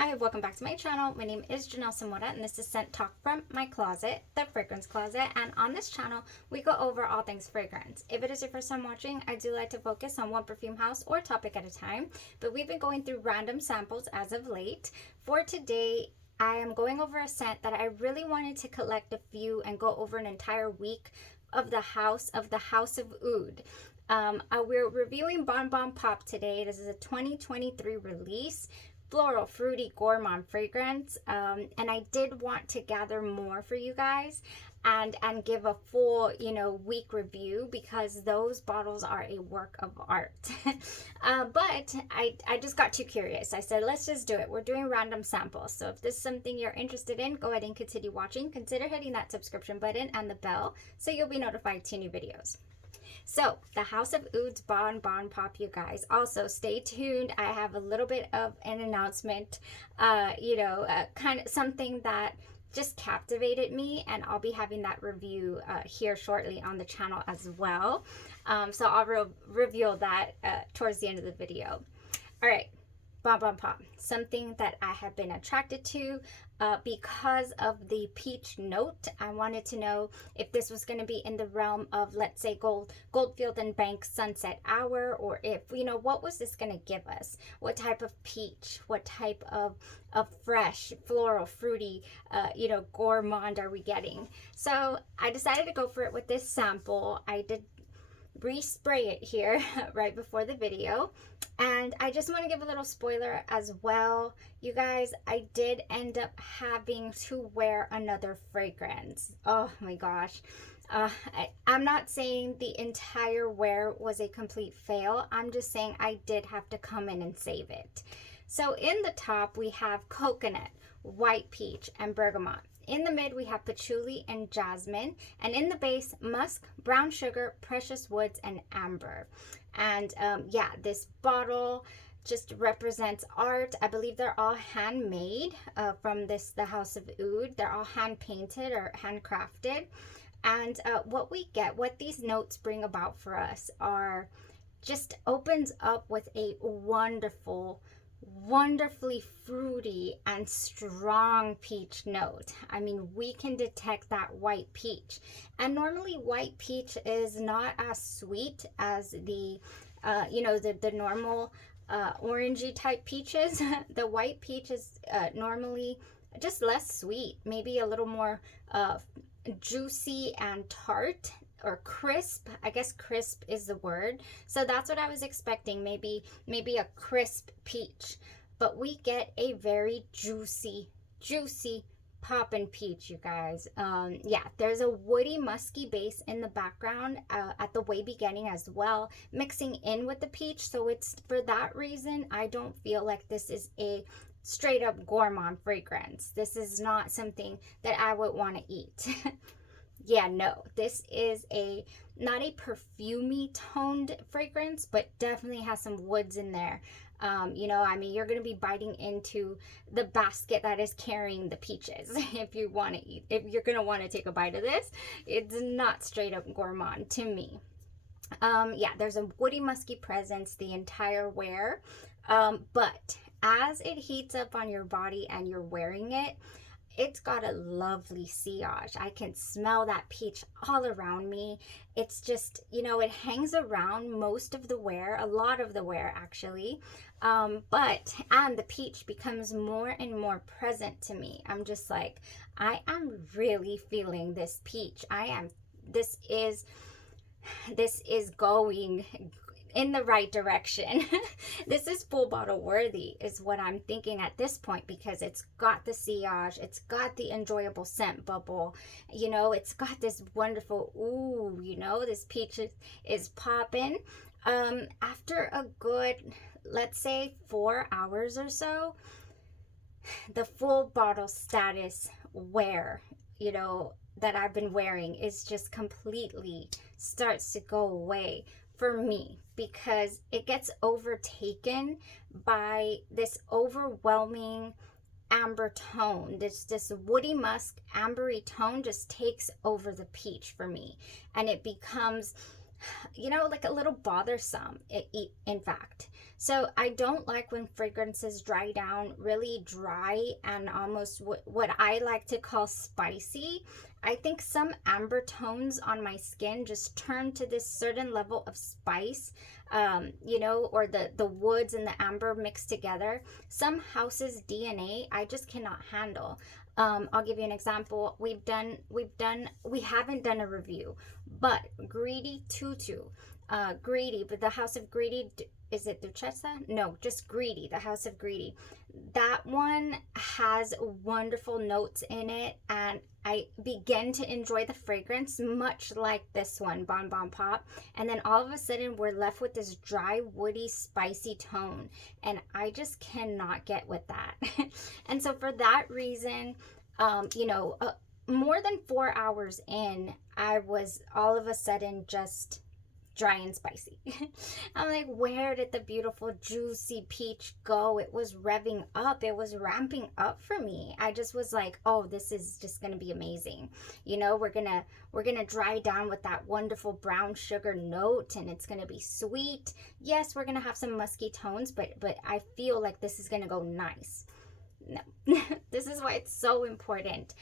Hi, welcome back to my channel. My name is Janelle Samora and this is Scent Talk from my closet, the fragrance closet. And on this channel, we go over all things fragrance. If it is your first time watching, I do like to focus on one perfume house or topic at a time, but we've been going through random samples as of late. For today, I am going over a scent that I really wanted to collect a few and go over an entire week of the House of OUD. We're reviewing Bonbon Pop today. This is a 2023 release. Floral, fruity, gourmand fragrance, and I did want to gather more for you guys and give a full week review because those bottles are a work of art. But I just got too curious. I said, let's just do it. We're doing random samples, so if this is something you're interested in, go ahead and continue watching. Consider hitting that subscription button and the bell so you'll be notified to new videos. So, the House of OUD's Bonbon Pop, you guys. Also, stay tuned. I have a little bit of an announcement, kind of something that just captivated me, and I'll be having that review here shortly on the channel as well. So, I'll reveal that towards the end of the video. All right. Bonbon Pop, something that I have been attracted to because of the peach note. I wanted to know if this was going to be in the realm of, let's say, Goldfield and Bank Sunset Hour, or if, what was this going to give us? What type of peach? What type of fresh, floral, fruity, gourmand are we getting? So I decided to go for it with this sample. I did respray it here right before the video, and I just want to give a little spoiler as well, you guys. I did end up having to wear another fragrance. Oh my gosh. I'm not saying the entire wear was a complete fail. I'm just saying I did have to come in and save it. So in the top we have coconut, white peach, and bergamot. In the mid, we have patchouli and jasmine. And in the base, musk, brown sugar, precious woods, and amber. And yeah, this bottle just represents art. I believe they're all handmade from the House of OUD. They're all hand painted or handcrafted. And what we get, what these notes bring about for us are just opens up with a wonderfully fruity and strong peach note. I mean, we can detect that white peach, and normally white peach is not as sweet as the the normal orangey type peaches. The white peach is normally just less sweet, maybe a little more juicy and tart, or crisp. I guess crisp is the word. So that's what I was expecting, maybe a crisp peach, but we get a very juicy poppin' peach, you guys. Yeah, there's a woody musky base in the background at the way beginning as well, mixing in with the peach. So it's for that reason I don't feel like this is a straight up gourmand fragrance. This is not something that I would want to eat. Yeah, no, this is not a perfumey toned fragrance, but definitely has some woods in there. I mean, you're going to be biting into the basket that is carrying the peaches if you want to eat. If you're going to want to take a bite of this, it's not straight up gourmand to me. Yeah, there's a woody musky presence the entire wear, but as it heats up on your body and you're wearing it, it's got a lovely sillage. I can smell that peach all around me. It's just, it hangs around most of the wear, a lot of the wear actually. And the peach becomes more and more present to me. I'm just like, I am really feeling this peach. This is going in the right direction. This is full bottle worthy is what I'm thinking at this point, because it's got the sillage, it's got the enjoyable scent bubble, it's got this wonderful this peach is popping. After a good, let's say 4 hours or so, the full bottle status wear that I've been wearing is just completely starts to go away for me, because it gets overtaken by this overwhelming amber tone. This woody musk ambery tone just takes over the peach for me, and it becomes you know, like a little bothersome, in fact. So I don't like when fragrances dry down really dry and almost what I like to call spicy. I think some amber tones on my skin just turn to this certain level of spice, you know, or the woods and the amber mixed together. Some houses' DNA I just cannot handle. I'll give you an example. We haven't done a review, but Greedy Tutu, Greedy, but the House of Greedy, is it Duchessa? No, just Greedy, the House of Greedy. That one has wonderful notes in it, and I began to enjoy the fragrance much like this one, Bon Bon Pop. And then all of a sudden, we're left with this dry, woody, spicy tone, and I just cannot get with that. And so for that reason, you know, more than 4 hours in, I was all of a sudden just dry and spicy. I'm like, where did the beautiful juicy peach go? It was revving up, it was ramping up for me. I just was like, oh, this is just gonna be amazing. You know, we're gonna dry down with that wonderful brown sugar note, and it's gonna be sweet. Yes, we're gonna have some musky tones, but I feel like this is gonna go nice. No. This is why it's so important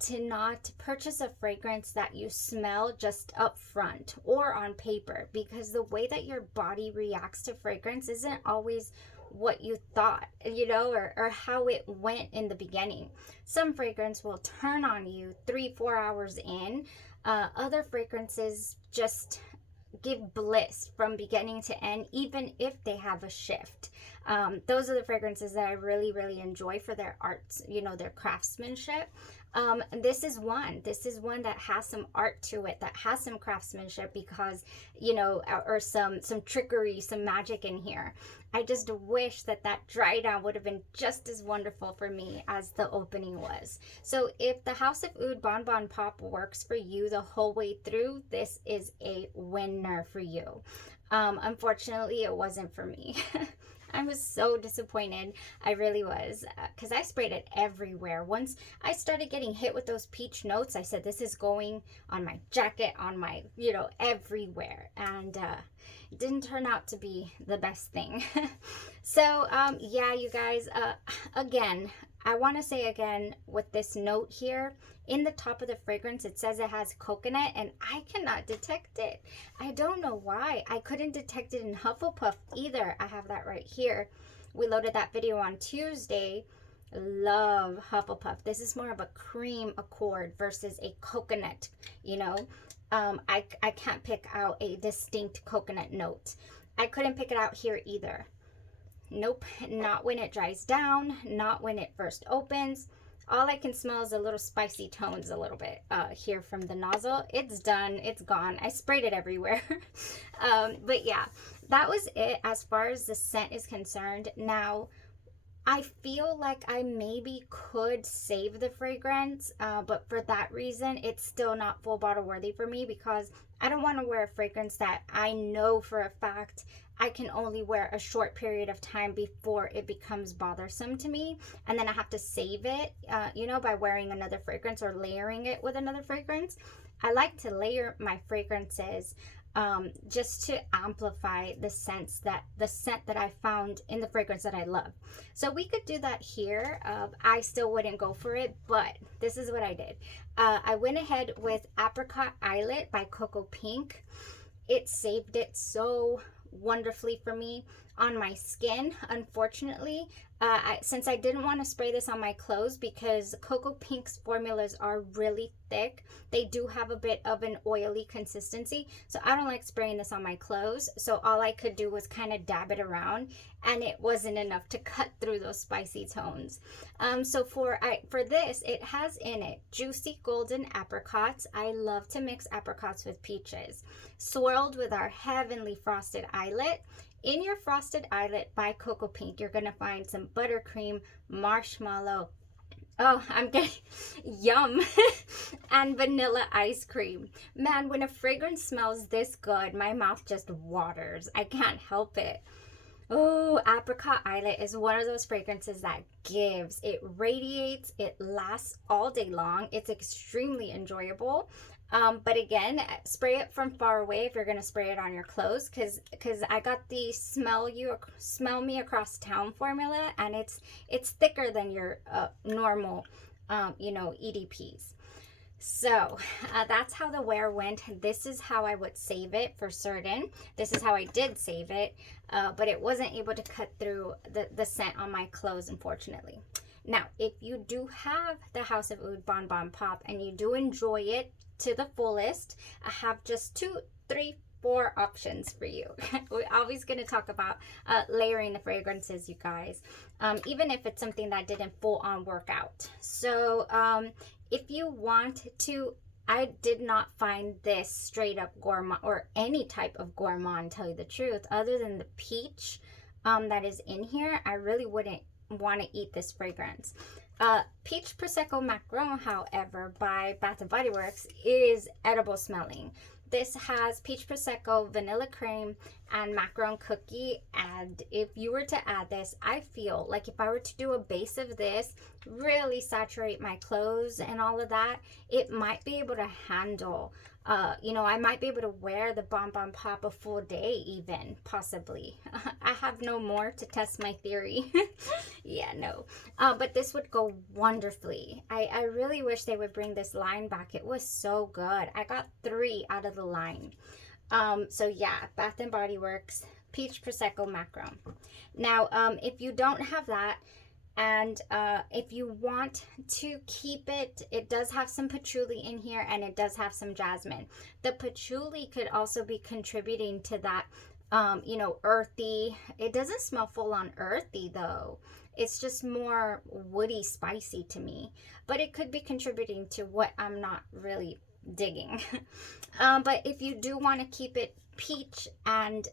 to not purchase a fragrance that you smell just up front or on paper, because the way that your body reacts to fragrance isn't always what you thought, you know, or how it went in the beginning. Some fragrance will turn on you 3-4 hours in. Other fragrances just give bliss from beginning to end, even if they have a shift. Those are the fragrances that I really, really enjoy for their arts, you know, their craftsmanship. This is one that has some art to it, that has some craftsmanship, because, you know, or some trickery, some magic in here. I just wish that dry down would have been just as wonderful for me as the opening was. So if the House of Oud Bonbon Pop works for you the whole way through, this is a winner for you. Unfortunately, it wasn't for me. I was so disappointed. I really was, because I sprayed it everywhere. Once I started getting hit with those peach notes, I said, this is going on my jacket, on my, you know, everywhere. And it didn't turn out to be the best thing. So, yeah, you guys, again, I want to say again with this note here, in the top of the fragrance, it says it has coconut, and I cannot detect it. I don't know why. I couldn't detect it in Hufflepuff either. I have that right here. We loaded that video on Tuesday. Love Hufflepuff. This is more of a cream accord versus a coconut, you know. I can't pick out a distinct coconut note. I couldn't pick it out here either. Nope, not when it dries down, not when it first opens. All I can smell is a little spicy tones a little bit here from the nozzle. It's done, it's gone. I sprayed it everywhere. But yeah, that was it as far as the scent is concerned. Now, I feel like I maybe could save the fragrance, but for that reason, it's still not full bottle worthy for me, because I don't want to wear a fragrance that I know for a fact I can only wear a short period of time before it becomes bothersome to me, and then I have to save it, you know, by wearing another fragrance or layering it with another fragrance. I like to layer my fragrances just to amplify the scent that I found in the fragrance that I love. So we could do that here. I still wouldn't go for it, but this is what I did. I went ahead with Apricot Eyelet by Cocoapink. It saved it so wonderfully for me on my skin. Unfortunately, since I didn't want to spray this on my clothes, because Cocoapink's formulas are really thick, they do have a bit of an oily consistency, so I don't like spraying this on my clothes. So all I could do was kind of dab it around, and it wasn't enough to cut through those spicy tones. So for this, it has in it juicy golden apricots. I love to mix apricots with peaches, swirled with our heavenly frosted eyelet. In your frosted eyelet by Cocoapink, you're going to find some buttercream, marshmallow, oh, I'm getting yum, and vanilla ice cream. Man, when a fragrance smells this good, my mouth just waters. I can't help it. Oh, Apricot Eyelet is one of those fragrances that gives. It radiates, it lasts all day long. It's extremely enjoyable. But again, spray it from far away if you're gonna spray it on your clothes, because I got the smell me across town formula, and it's thicker than your normal EDPs. So that's how the wear went. This is how I would save it for certain. This is how I did save it, but it wasn't able to cut through the scent on my clothes, unfortunately. Now, if you do have the House of Oud Bonbon Pop and you do enjoy it to the fullest, I have just 2, 3, 4 options for you. We're always going to talk about layering the fragrances, you guys, even if it's something that didn't full on work out. So if you want to, I did not find this straight up gourmand or any type of gourmand, tell you the truth, other than the peach that is in here. I really wouldn't want to eat this fragrance. Peach Prosecco Macron, however, by Bath & Body Works is edible smelling. This has peach prosecco, vanilla cream, and macaron cookie. And if you were to add this, I feel like if I were to do a base of this, really saturate my clothes and all of that, it might be able to handle, I might be able to wear the Bonbon Pop a full day even, possibly. I have no more to test my theory. Yeah, no. But this would go wonderfully. I really wish they would bring this line back. It was so good. I got 3 out of the line. So yeah, Bath & Body Works, Peach Prosecco Macron. Now, if you don't have that, and if you want to keep it, it does have some patchouli in here, and it does have some jasmine. The patchouli could also be contributing to that, earthy. It doesn't smell full on earthy though. It's just more woody, spicy to me, but it could be contributing to what I'm not really digging. But if you do want to keep it peach and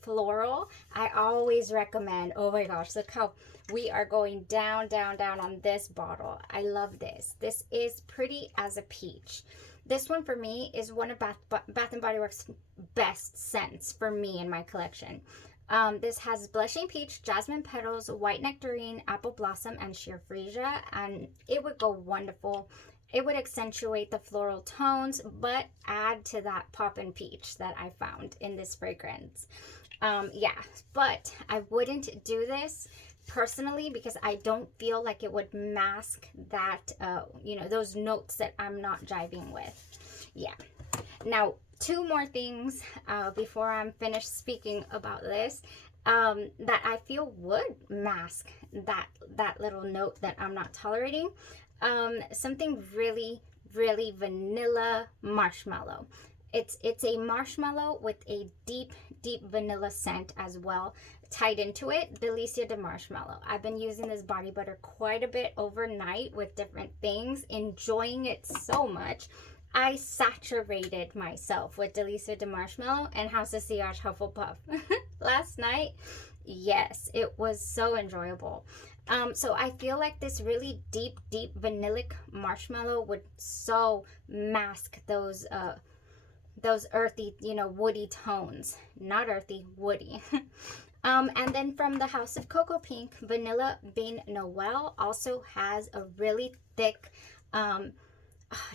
floral, I always recommend, oh my gosh, look how we are going down on this bottle. I love this. This is pretty as a peach. This one for me is one of Bath & Body Works' best scents for me in my collection. This has blushing peach, jasmine petals, white nectarine, apple blossom, and sheer freesia, and it would go wonderful. It would accentuate the floral tones, but add to that poppin' peach that I found in this fragrance. Yeah, but I wouldn't do this personally because I don't feel like it would mask that, those notes that I'm not jiving with. Yeah. Now, 2 more things before I'm finished speaking about this that I feel would mask that little note that I'm not tolerating. Something really, really vanilla marshmallow. It's a marshmallow with a deep vanilla scent as well tied into it. Delicia de Marshmallow. I've been using this body butter quite a bit overnight with different things, enjoying it so much. I saturated myself with Delicia de Marshmallow and House of Sillage Hufflepuff last night. Yes, it was so enjoyable. So I feel like this really deep vanillic marshmallow would so mask those earthy, woody tones. Not earthy, woody. And then from the House of Cocoapink, Vanilla Bean Noel also has a really thick,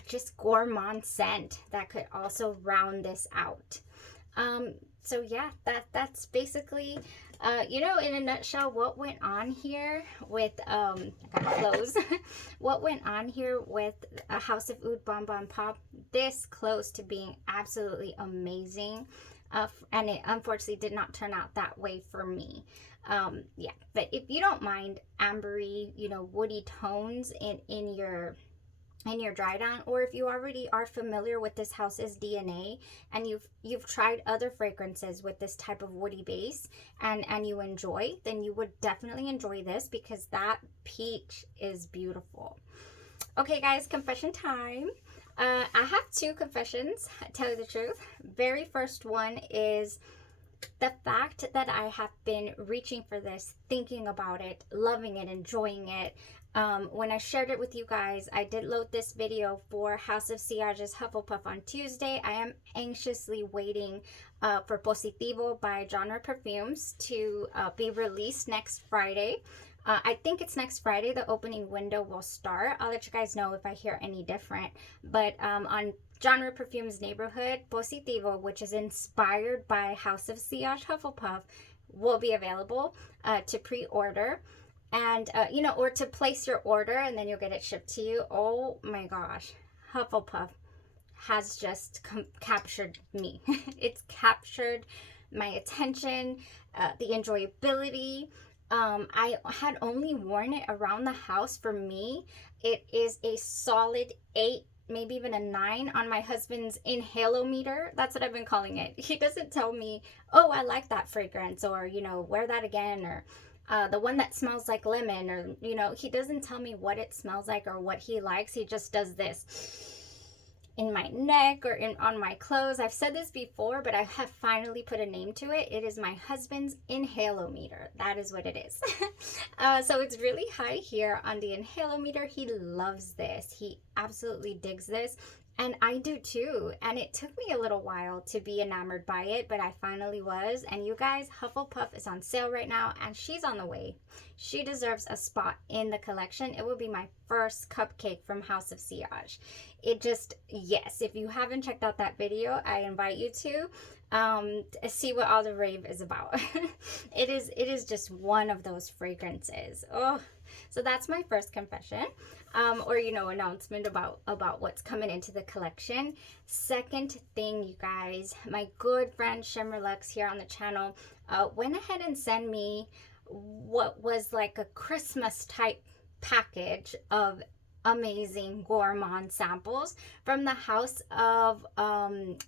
just gourmand scent that could also round this out. So yeah, that's basically, in a nutshell, what went on here with, I gotta close, what went on here with a House of Oud Bonbon Pop, this close to being absolutely amazing. And it unfortunately did not turn out that way for me. Yeah, but if you don't mind ambery, woody tones in your dry down, or if you already are familiar with this house's DNA and you've tried other fragrances with this type of woody base and you enjoy, then you would definitely enjoy this because that peach is beautiful. Okay guys, confession time. I have 2 confessions, tell you the truth. Very first one is the fact that I have been reaching for this, thinking about it, loving it, enjoying it. When I shared it with you guys, I did load this video for House of Sillage's Hufflepuff on Tuesday. I am anxiously waiting for Positivo by Genre Perfumes to be released next Friday. I think it's next Friday the opening window will start. I'll let you guys know if I hear any different. But on Genre Perfumes Neighborhood, Positivo, which is inspired by House of Sillage Hufflepuff, will be available to pre-order. And, you know, or to place your order and then you'll get it shipped to you. Oh my gosh. Hufflepuff has just captured me. It's captured my attention, the enjoyability. I had only worn it around the house. For me, it is a solid 8, maybe even a 9 on my husband's inhalometer. That's what I've been calling it. He doesn't tell me, oh, I like that fragrance, or, you know, wear that again, or the one that smells like lemon, or, you know, he doesn't tell me what it smells like or what he likes. He just does this in my neck or on my clothes. I've said this before, but I have finally put a name to it. It is my husband's inhalometer. That is what it is. So it's really high here on the inhalometer. He loves this. He absolutely digs this. And I do too. And it took me a little while to be enamored by it, but I finally was. And you guys, Hufflepuff is on sale right now, and she's on the way. She deserves a spot in the collection. It will be my first cupcake from House of Sillage. It just, yes, if you haven't checked out that video, I invite you to see what all the rave is about. It is just one of those fragrances. Oh, so that's my first confession, or, you know, announcement about what's coming into the collection. Second thing, you guys, my good friend Shimmerlux here on the channel went ahead and sent me what was like a Christmas type package of amazing gourmand samples from the House of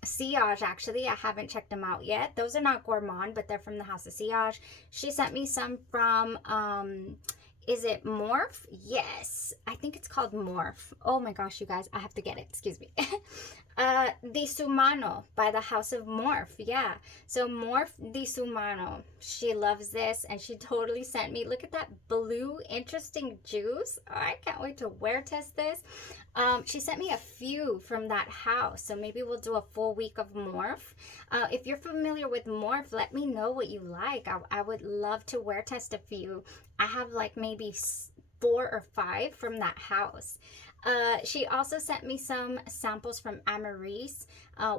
Sillage. Actually, I haven't checked them out yet. Those are not gourmand, but they're from the House of Sillage. She sent me some from is it Morph? Yes, I think it's called Morph. Oh my gosh, you guys, I have to get it. Excuse me. Di Sumano by the House of Morph. Yeah, so Morph Di Sumano. She loves this, and she totally sent me, look at that blue interesting juice. Oh, I can't wait to wear test this. She sent me a few from that house, so maybe we'll do a full week of Morph. If you're familiar with Morph, let me know what you like. I would love to wear test a few. I have like maybe 4 or 5 from that house. She also sent me some samples from Amaris,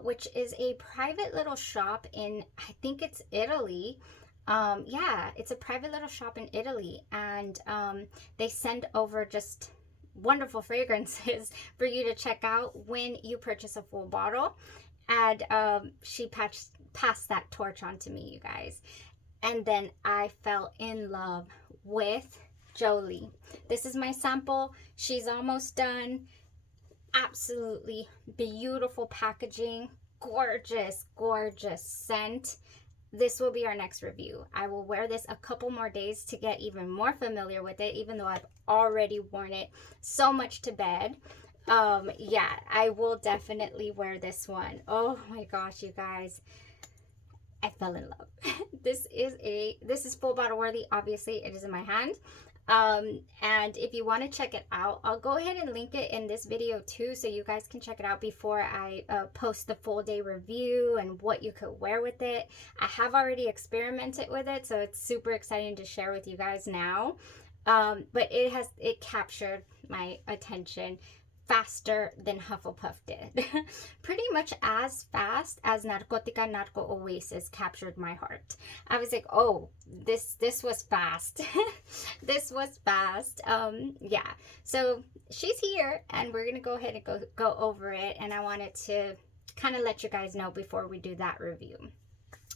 which is a private little shop in, I think it's Italy. Yeah, it's a private little shop in Italy, and they send over just wonderful fragrances for you to check out when you purchase a full bottle. And she passed that torch on to me, you guys. And then I fell in love with Jolie. This is my sample. She's almost done. Absolutely beautiful packaging. Gorgeous, gorgeous scent. This will be our next review. I will wear this a couple more days to get even more familiar with it, even though I've already worn it so much to bed. Yeah, I will definitely wear this one. Oh my gosh, you guys, I fell in love. This is full bottle worthy. Obviously, it is in my hand. And if you want to check it out, I'll go ahead and link it in this video too, so you guys can check it out before I post the full day review and what you could wear with it. I have already experimented with it, so it's super exciting to share with you guys now. But it captured my attention faster than Hufflepuff did. Pretty much as fast as Narcotica Narco Oasis captured my heart. I was like, oh, this was fast. This was fast. Yeah, so she's here, and we're gonna go ahead and go over it, and I wanted to kind of let you guys know before we do that review.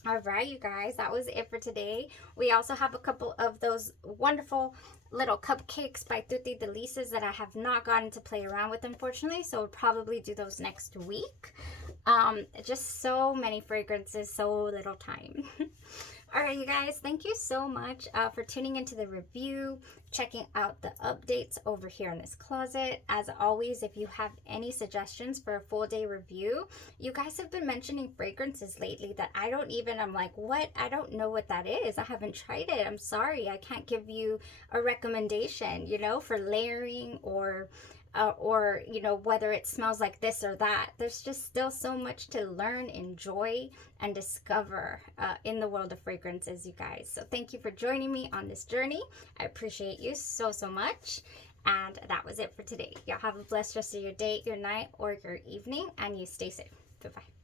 All right, you guys, that was it for today. We also have a couple of those wonderful little cupcakes by Tutti Delices that I have not gotten to play around with, unfortunately, so we'll probably do those next week. Just so many fragrances, so little time. All right, you guys, thank you so much for tuning into the review, checking out the updates over here in this closet. As always, if you have any suggestions for a full day review, you guys have been mentioning fragrances lately that I'm like, what? I don't know what that is. I haven't tried it. I'm sorry. I can't give you a recommendation, you know, for layering or or you know, whether it smells like this or that. There's just still so much to learn, enjoy, and discover in the world of fragrances, you guys. So thank you for joining me on this journey. I appreciate you so much. And that was it for today. Y'all have a blessed rest of your day, your night, or your evening, and you stay safe. Bye-bye.